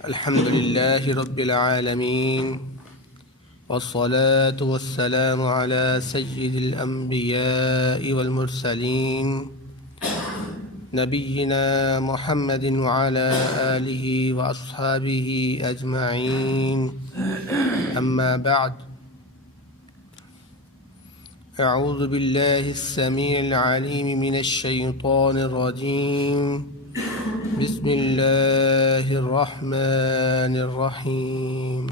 الحمد لله رب العالمين والصلاة والسلام على سيد الأنبياء والمرسلين نبينا محمد وعلى آله وأصحابه أجمعين أما بعد أعوذ بالله السميع العليم من الشيطان الرجيم بسم الله الرحمن الرحيم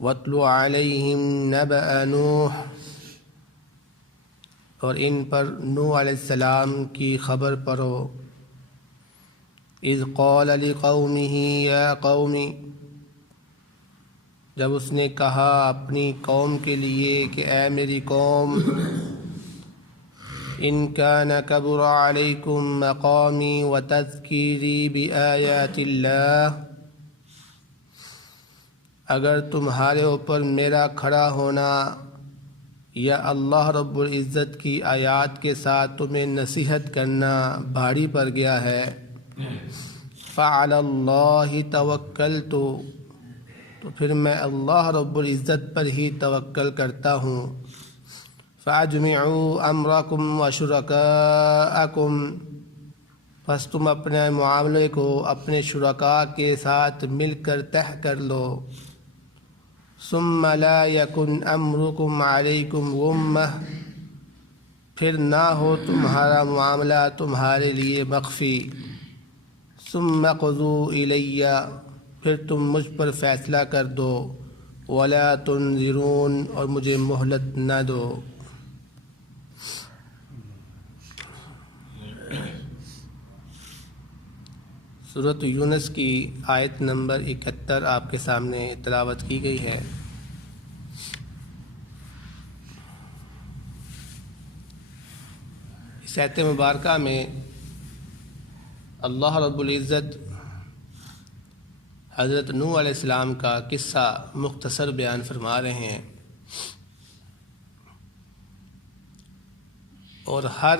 وَاتْلُ عَلَيْهِمْ نَبَأَ نُوحٍ، اور ان پر نوح علیہ السلام کی خبر پڑھو۔ اذ قال لقومه یا قوم، جب اس نے کہا اپنی قوم کے لیے کہ اے میری قوم، ان کان کبر علیکم مقامی وتذکیری بآیات اللہ، اگر تمہارے اوپر میرا کھڑا ہونا یا اللہ رب العزت کی آیات کے ساتھ تمہیں نصیحت کرنا بھاری پڑ گیا ہے، فعلی اللہ توکلت، تو پھر میں اللہ رب العزت پر ہی توکل کرتا ہوں۔ فاجمعوا امرکم وشرکاءکم، پس تم اپنے معاملے کو اپنے شرکاء کے ساتھ مل کر طے کر لو۔ ثم لا یکن امرکم علیکم غمہ، پھر نہ ہو تمہارا معاملہ تمہارے لیے مخفی۔ ثم قضوا الی، پھر تم مجھ پر فیصلہ کر دو۔ ولا تنظرون، اور مجھے مہلت نہ دو۔ سورۃ یونس کی آیت نمبر 71 آپ کے سامنے تلاوت کی گئی ہے۔ اس آیت مبارکہ میں اللہ رب العزت حضرت نوح علیہ السلام کا قصہ مختصر بیان فرما رہے ہیں، اور ہر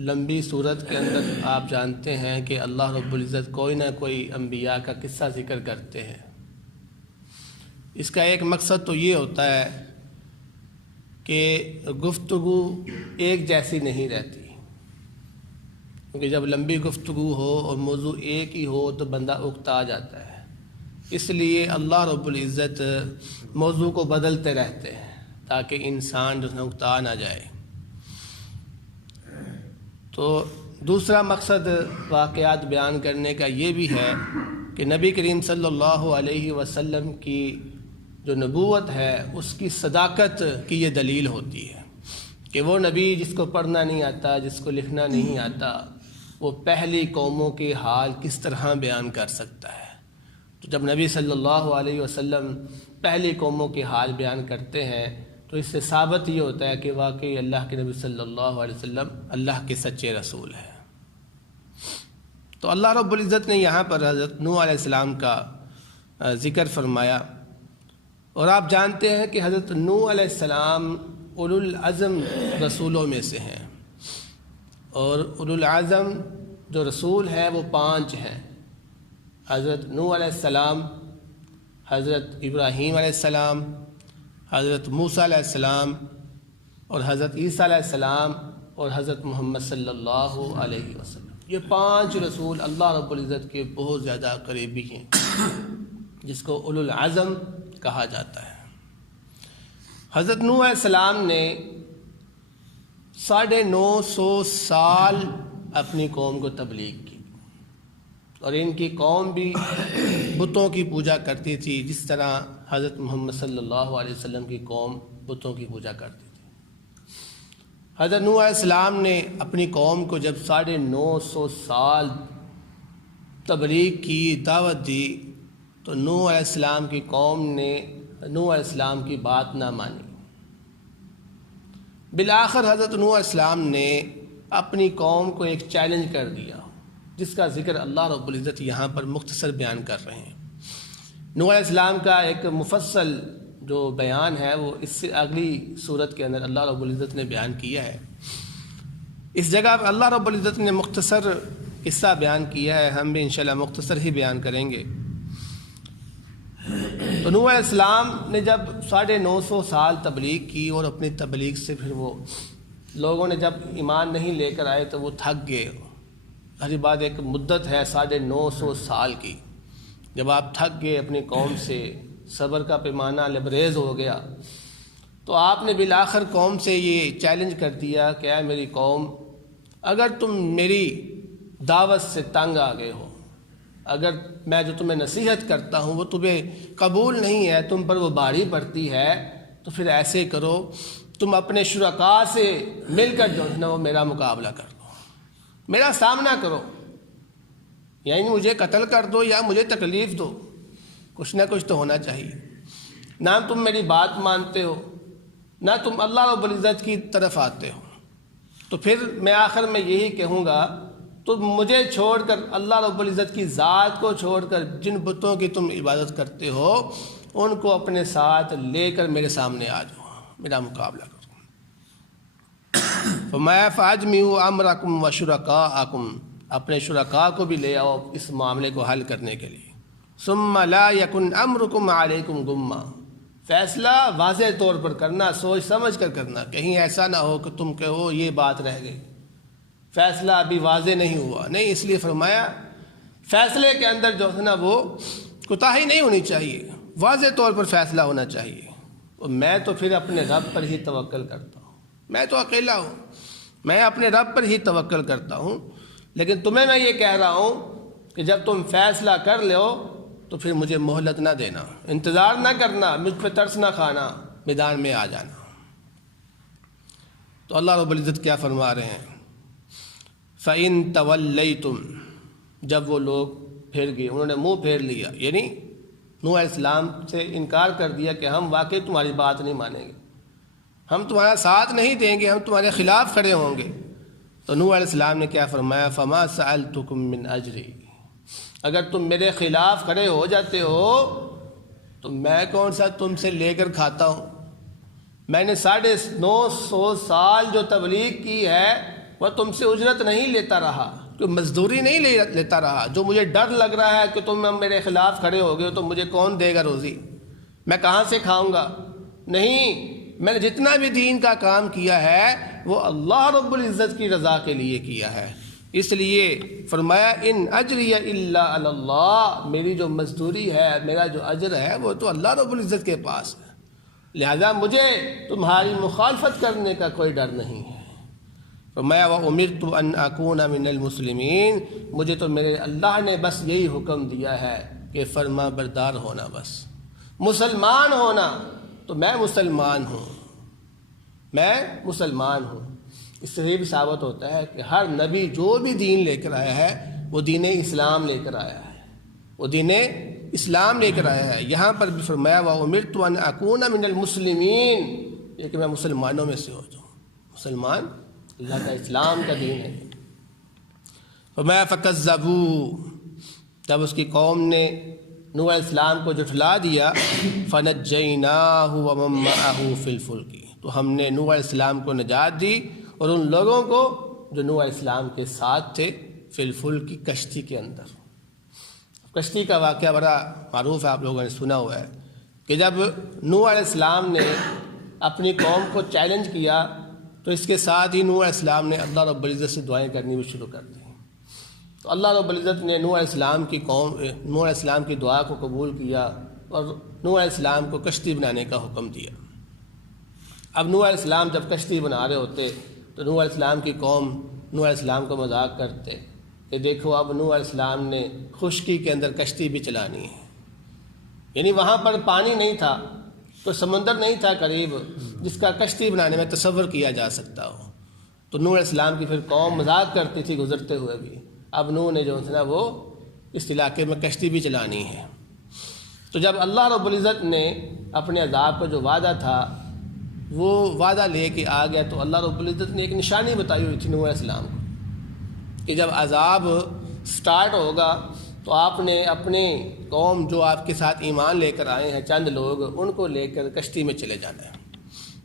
لمبی صورت کے اندر آپ جانتے ہیں کہ اللہ رب العزت کوئی نہ کوئی انبیاء کا قصہ ذکر کرتے ہیں۔ اس کا ایک مقصد تو یہ ہوتا ہے کہ گفتگو ایک جیسی نہیں رہتی، کیونکہ جب لمبی گفتگو ہو اور موضوع ایک ہی ہو تو بندہ اکتا جاتا ہے، اس لیے اللہ رب العزت موضوع کو بدلتے رہتے ہیں تاکہ انسان جو ہے اکتا نہ جائے۔ تو دوسرا مقصد واقعات بیان کرنے کا یہ بھی ہے کہ نبی کریم صلی اللہ علیہ وسلم کی جو نبوت ہے اس کی صداقت کی یہ دلیل ہوتی ہے کہ وہ نبی جس کو پڑھنا نہیں آتا، جس کو لکھنا نہیں آتا، وہ پہلی قوموں کے حال کس طرح بیان کر سکتا ہے۔ تو جب نبی صلی اللہ علیہ وسلم پہلی قوموں کے حال بیان کرتے ہیں تو اس سے ثابت یہ ہوتا ہے کہ واقعی اللہ کے نبی صلی اللہ علیہ وسلم اللہ کے سچے رسول ہیں۔ تو اللہ رب العزت نے یہاں پر حضرت نوح علیہ السلام کا ذکر فرمایا، اور آپ جانتے ہیں کہ حضرت نوح علیہ السلام اولو العزم رسولوں میں سے ہیں، اور اولو العزم جو رسول ہیں وہ 5 ہیں: حضرت نوح علیہ السلام، حضرت ابراہیم علیہ السلام، حضرت موسیٰ علیہ السلام، اور حضرت عیسیٰ علیہ السلام، اور حضرت محمد صلی اللہ علیہ وسلم۔ یہ 5 رسول اللہ رب العزت کے بہت زیادہ قریبی ہیں، جس کو اولو العزم کہا جاتا ہے۔ حضرت نوح علیہ السلام نے 950 سال اپنی قوم کو تبلیغ کی، اور ان کی قوم بھی بتوں کی پوجا کرتی تھی جس طرح حضرت محمد صلی اللہ علیہ وسلم کی قوم بتوں کی پوجا کرتی تھی۔ حضرت نوح علیہ السلام نے اپنی قوم کو جب 950 سال تبلیغ کی، دعوت دی، تو نوح علیہ السلام کی قوم نے نوح علیہ السلام کی بات نہ مانی۔ بالآخر حضرت نوح علیہ السلام نے اپنی قوم کو ایک چیلنج کر دیا، جس کا ذکر اللہ رب العزت یہاں پر مختصر بیان کر رہے ہیں۔ نوح علیہ السلام کا ایک مفصل جو بیان ہے وہ اس سے اگلی صورت کے اندر اللہ رب العزت نے بیان کیا ہے۔ اس جگہ پر اللہ رب العزت نے مختصر قصہ بیان کیا ہے، ہم بھی انشاءاللہ مختصر ہی بیان کریں گے۔ تو نوح علیہ السلام نے جب 950 سال تبلیغ کی، اور اپنی تبلیغ سے پھر وہ لوگوں نے جب ایمان نہیں لے کر آئے تو وہ تھک گئے۔ ہر بات ایک مدت ہے 950 سال کی، جب آپ تھک گئے اپنی قوم سے، صبر کا پیمانہ لبریز ہو گیا، تو آپ نے بالآخر قوم سے یہ چیلنج کر دیا کہ اے میری قوم، اگر تم میری دعوت سے تنگ آ گئے ہو، اگر میں جو تمہیں نصیحت کرتا ہوں وہ تمہیں قبول نہیں ہے، تم پر وہ بھاری پڑتی ہے، تو پھر ایسے کرو، تم اپنے شرکاء سے مل کر جو ہے نا وہ میرا مقابلہ کر دو، میرا سامنا کرو، یعنی مجھے قتل کر دو یا مجھے تکلیف دو، کچھ نہ کچھ تو ہونا چاہیے۔ نہ تم میری بات مانتے ہو، نہ تم اللہ رب العزت کی طرف آتے ہو، تو پھر میں آخر میں یہی کہوں گا، تم مجھے چھوڑ کر، اللہ رب العزت کی ذات کو چھوڑ کر جن بتوں کی تم عبادت کرتے ہو ان کو اپنے ساتھ لے کر میرے سامنے آ جاؤ، میرا مقابلہ کرو۔ فرمایا فاجمعوا امرکم وشرکاءکم، اپنے شرکاء کو بھی لے آؤ اس معاملے کو حل کرنے کے لیے۔ ثم لا یکن امرکم علیکم غمہ، فیصلہ واضح طور پر کرنا، سوچ سمجھ کر کرنا، کہیں ایسا نہ ہو کہ تم کہو یہ بات رہ گئی، فیصلہ ابھی واضح نہیں ہوا، نہیں، اس لیے فرمایا فیصلے کے اندر جو ہے نا وہ کوتاہی نہیں ہونی چاہیے، واضح طور پر فیصلہ ہونا چاہیے۔ اور میں تو پھر اپنے رب پر ہی توکل کرتا ہوں، میں تو اکیلا ہوں، میں اپنے رب پر ہی توکل کرتا ہوں، لیکن تمہیں میں یہ کہہ رہا ہوں کہ جب تم فیصلہ کر لو تو پھر مجھے مہلت نہ دینا، انتظار نہ کرنا، مجھ پہ ترس نہ کھانا، میدان میں آ جانا۔ تو اللہ رب العزت کیا فرما رہے ہیں؟ فَإِن تَوَلَّيْتُمْ، جب وہ لوگ پھر گئے، انہوں نے منہ پھیر لیا، یعنی نوح علیہ السلام سے انکار کر دیا کہ ہم واقعی تمہاری بات نہیں مانیں گے، ہم تمہارا ساتھ نہیں دیں گے، ہم تمہارے خلاف کھڑے ہوں گے، تو نوح علیہ السلام نے کیا فرمایا؟ فَمَا سَأَلْتُكُم مِّنْ أَجْرٍ، اگر تم میرے خلاف کھڑے ہو جاتے ہو تو میں کون سا تم سے لے کر کھاتا ہوں؟ میں نے 950 سال جو تبلیغ کی ہے وہ تم سے اجرت نہیں لیتا رہا، کوئی مزدوری نہیں لیتا رہا، جو مجھے ڈر لگ رہا ہے کہ تم میرے خلاف کھڑے ہو گئے تو مجھے کون دے گا روزی، میں کہاں سے کھاؤں گا؟ نہیں، میں نے جتنا بھی دین کا کام کیا ہے وہ اللہ رب العزت کی رضا کے لیے کیا ہے، اس لیے فرمایا ان اجری الا علی اللہ، میری جو مزدوری ہے، میرا جو اجر ہے وہ تو اللہ رب العزت کے پاس ہے، لہذا مجھے تمہاری مخالفت کرنے کا کوئی ڈر نہیں ہے۔ فرمایا وَأُمِرْتُ أَنْ أَكُونَ مِنَ الْمُسْلِمِينَ، مجھے تو میرے اللہ نے بس یہی حکم دیا ہے کہ فرما بردار ہونا، بس مسلمان ہونا، تو میں مسلمان ہوں، میں مسلمان ہوں۔ اس سے یہ بھی ثابت ہوتا ہے کہ ہر نبی جو بھی دین لے کر آیا ہے وہ دین اسلام لے کر آیا ہے، وہ دین اسلام لے کر آیا ہے۔ یہاں پر بھی فرمایا وَأُمِرْتُ أَنْ أَكُونَ مِنَ الْمُسْلِمِينَ، یہ کہ میں مسلمانوں میں سے ہو جاؤں، مسلمان اللہ کا اسلام کا دین ہے۔ فرمایا فَكَذَّبُوا، جب اس کی قوم نے نوح علیہ السلام کو جھٹلا دیا، فَنَجَّيْنَاهُ وَمَن مَّعَهُ فِي الْفُلْكِ، تو ہم نے نوح علیہ السلام کو نجات دی اور ان لوگوں کو جو نوح علیہ السلام کے ساتھ تھے، فی الفلک کی کشتی کے اندر۔ کشتی کا واقعہ بڑا معروف ہے، آپ لوگوں نے سنا ہوا ہے کہ جب نوح علیہ السلام نے اپنی قوم کو چیلنج کیا تو اس کے ساتھ ہی نوح علیہ السلام نے اللہ رب العزت سے دعائیں کرنی بھی شروع کر دی، تو اللہ رب العزت نے نوح علیہ السلام کی دعا کو قبول کیا اور نوح علیہ السلام کو کشتی بنانے کا حکم دیا۔ اب نوح علیہ السلام جب کشتی بنا رہے ہوتے تو نوح علیہ السلام کی قوم نوح علیہ السلام کو مذاق کرتے کہ دیکھو اب نوح علیہ السلام نے خشکی کے اندر کشتی بھی چلانی ہے، یعنی وہاں پر پانی نہیں تھا، تو سمندر نہیں تھا قریب جس کا کشتی بنانے میں تصور کیا جا سکتا ہو، تو نوح علیہ السلام کی پھر قوم مذاق کرتی تھی گزرتے ہوئے بھی، اب نوح نے جو ہے نا وہ اس علاقے میں کشتی بھی چلانی ہے۔ تو جب اللہ رب العزت نے اپنے عذاب کا جو وعدہ تھا وہ وعدہ لے کے آ گیا، تو اللہ رب العزت نے ایک نشانی بتائی ہوئی تھی نوح علیہ السلام کو کہ جب عذاب سٹارٹ ہوگا تو آپ نے اپنے قوم جو آپ کے ساتھ ایمان لے کر آئے ہیں چند لوگ، ان کو لے کر کشتی میں چلے جانا ہے،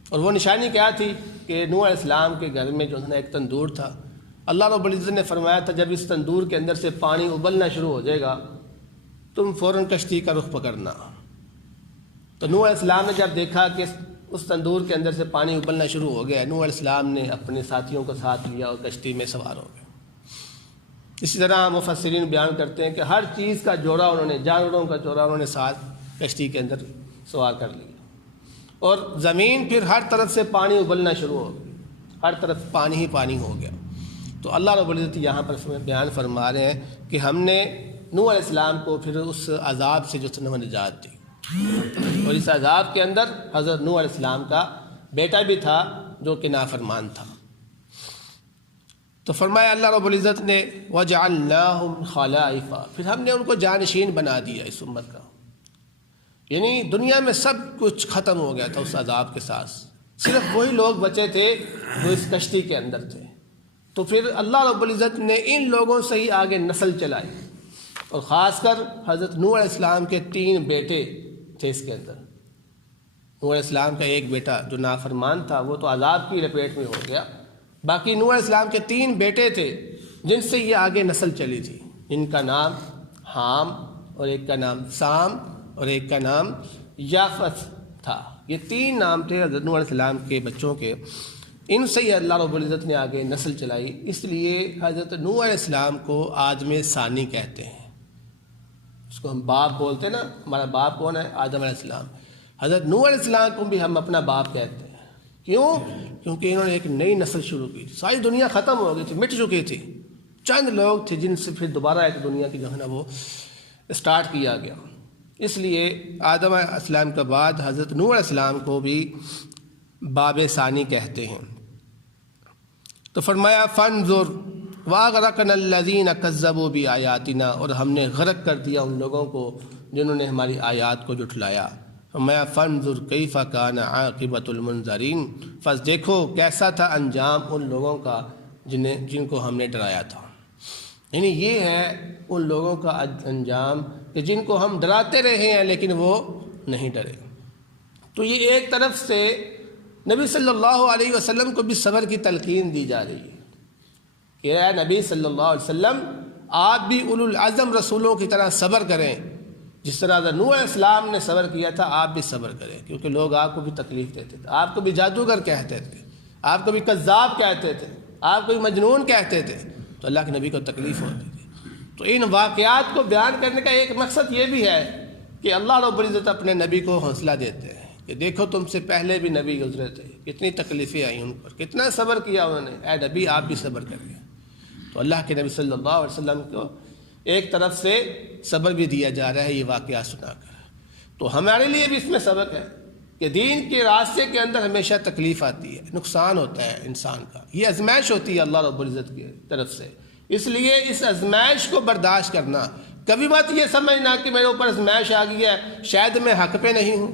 اور وہ نشانی کیا تھی کہ نوح علیہ السلام کے گھر میں جو ہے نا ایک تندور تھا. اللہ رب العزت نے فرمایا تھا جب اس تندور کے اندر سے پانی ابلنا شروع ہو جائے گا تم فوراً کشتی کا رخ پکڑنا. تو نوح علیہ السلام نے جب دیکھا کہ اس تندور کے اندر سے پانی ابلنا شروع ہو گیا، نوح علیہ السلام نے اپنے ساتھیوں کو ساتھ لیا اور کشتی میں سوار ہو گئے. اسی طرح مفسرین بیان کرتے ہیں کہ ہر چیز کا جوڑا انہوں نے، جانوروں کا جوڑا انہوں نے ساتھ کشتی کے اندر سوار کر لیا، اور زمین پھر ہر طرف سے پانی ابلنا شروع ہو گئی، ہر طرف پانی ہی پانی ہو گیا. تو اللہ رب العزت یہاں پر بیان فرما رہے ہیں کہ ہم نے نوح علیہ السلام کو پھر اس عذاب سے جو ہے نجات دی، اور اس عذاب کے اندر حضرت نوح علیہ السلام کا بیٹا بھی تھا جو کہ نافرمان تھا. تو فرمایا اللہ رب العزت نے وَجَعَلْنَاهُمْ خَلَائِفَ، پھر ہم نے ان کو جانشین بنا دیا اس امت کا. یعنی دنیا میں سب کچھ ختم ہو گیا تھا اس عذاب کے ساتھ، صرف وہی لوگ بچے تھے جو اس کشتی کے اندر تھے. تو پھر اللہ رب العزت نے ان لوگوں سے ہی آگے نسل چلائی، اور خاص کر حضرت نوح علیہ السلام کے 3 بیٹے تھے اس کے اندر. نوح علیہ السلام کا ایک بیٹا جو نافرمان تھا وہ تو عذاب کی لپیٹ میں ہو گیا، باقی نوح علیہ السلام کے 3 بیٹے تھے جن سے یہ آگے نسل چلی تھی، ان کا نام حام، اور ایک کا نام سام، اور ایک کا نام یافت تھا. یہ 3 نام تھے حضرت نوح علیہ السلام کے بچوں کے. ان سے ہی اللہ رب العزت نے آگے نسل چلائی. اس لیے حضرت نوح علیہ السلام کو آدم ثانی کہتے ہیں. اس کو ہم باپ بولتے ہیں نا، ہمارا باپ کون ہے؟ آدم علیہ السلام. حضرت نوح علیہ السلام کو بھی ہم اپنا باپ کہتے ہیں. کیوں؟ کیونکہ انہوں نے ایک نئی نسل شروع کی. ساری دنیا ختم ہو گئی تھی، مٹ چکی تھی. چند لوگ تھے جن سے پھر دوبارہ ایک دنیا کی جو ہے نا وہ اسٹارٹ کیا گیا. اس لیے آدم علیہ السلام کے بعد حضرت نوح علیہ السلام کو بھی باب ثانی کہتے ہیں. تو فرمایا فانظر واغرقنا الذین کذبوا بآیاتنا، اور ہم نے غرق کر دیا ان لوگوں کو جنہوں نے ہماری آیات کو جھٹلایا. فرمایا فانظر کیف کان عاقبۃ المنذرین، پس دیکھو کیسا تھا انجام ان لوگوں کا جن کو ہم نے ڈرایا تھا. یعنی یہ ہے ان لوگوں کا انجام کہ جن کو ہم ڈراتے رہے ہیں لیکن وہ نہیں ڈرے. تو یہ ایک طرف سے نبی صلی اللہ علیہ وسلم کو بھی صبر کی تلقین دی جا رہی ہے کہ اے نبی صلی اللہ علیہ وسلم آپ بھی اولو العزم رسولوں کی طرح صبر کریں. جس طرح نوح علیہ السلام نے صبر کیا تھا آپ بھی صبر کریں، کیونکہ لوگ آپ کو بھی تکلیف دیتے تھے، آپ کو بھی جادوگر کہتے تھے، آپ کو بھی کذاب کہتے تھے، آپ کو بھی مجنون کہتے تھے، تو اللہ کے نبی کو تکلیف ہوتی تھی. تو ان واقعات کو بیان کرنے کا ایک مقصد یہ بھی ہے کہ اللہ رب العزت اپنے نبی کو حوصلہ دیتے ہیں کہ دیکھو تم سے پہلے بھی نبی گزرے تھے، کتنی تکلیفیں آئیں ان پر، کتنا صبر کیا انہوں نے. اے نبی آپ بھی صبر کریں. تو اللہ کے نبی صلی اللہ علیہ وسلم کو ایک طرف سے صبر بھی دیا جا رہا ہے یہ واقعات سنا کر. تو ہمارے لیے بھی اس میں سبق ہے کہ دین کے راستے کے اندر ہمیشہ تکلیف آتی ہے، نقصان ہوتا ہے انسان کا، یہ آزمائش ہوتی ہے اللہ رب العزت کی طرف سے. اس لیے اس آزمائش کو برداشت کرنا. کبھی مت یہ سمجھنا کہ میرے اوپر آزمائش آ گئی ہے شاید میں حق پہ نہیں ہوں.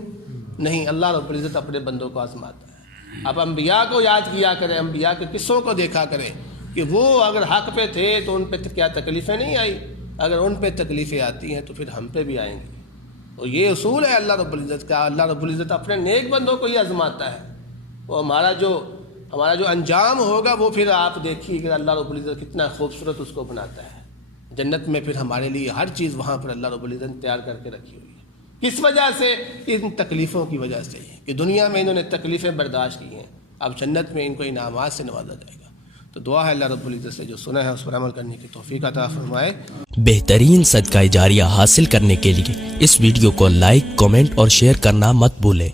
نہیں، اللہ رب العزت اپنے بندوں کو آزماتا ہے. اب انبیاء کو یاد کیا کریں، انبیاء کے قصوں کو دیکھا کریں کہ وہ اگر حق پہ تھے تو ان پہ کیا تکلیفیں نہیں آئی. اگر ان پہ تکلیفیں آتی ہیں تو پھر ہم پہ بھی آئیں گی. تو یہ اصول ہے اللہ رب العزت کا. اللہ رب العزت اپنے نیک بندوں کو ہی آزماتا ہے. وہ ہمارا جو انجام ہوگا وہ پھر آپ دیکھیے کہ اللہ رب العزت کتنا خوبصورت اس کو بناتا ہے. جنت میں پھر ہمارے لیے ہر چیز وہاں پر اللہ رب العزت تیار کر کے رکھی ہوئی ہے. کس وجہ سے؟ ان تکلیفوں کی وجہ سے کہ دنیا میں انہوں نے تکلیفیں برداشت کی ہیں، اب جنت میں ان کو انعامات سے نوازا جائے گا. تو دعا ہے اللہ رب العزت سے جو سنا ہے اس پر عمل کرنے کی توفیق عطا فرمائے. بہترین صدقہ جاریہ حاصل کرنے کے لیے اس ویڈیو کو لائک، کمنٹ اور شیئر کرنا مت بھولیں.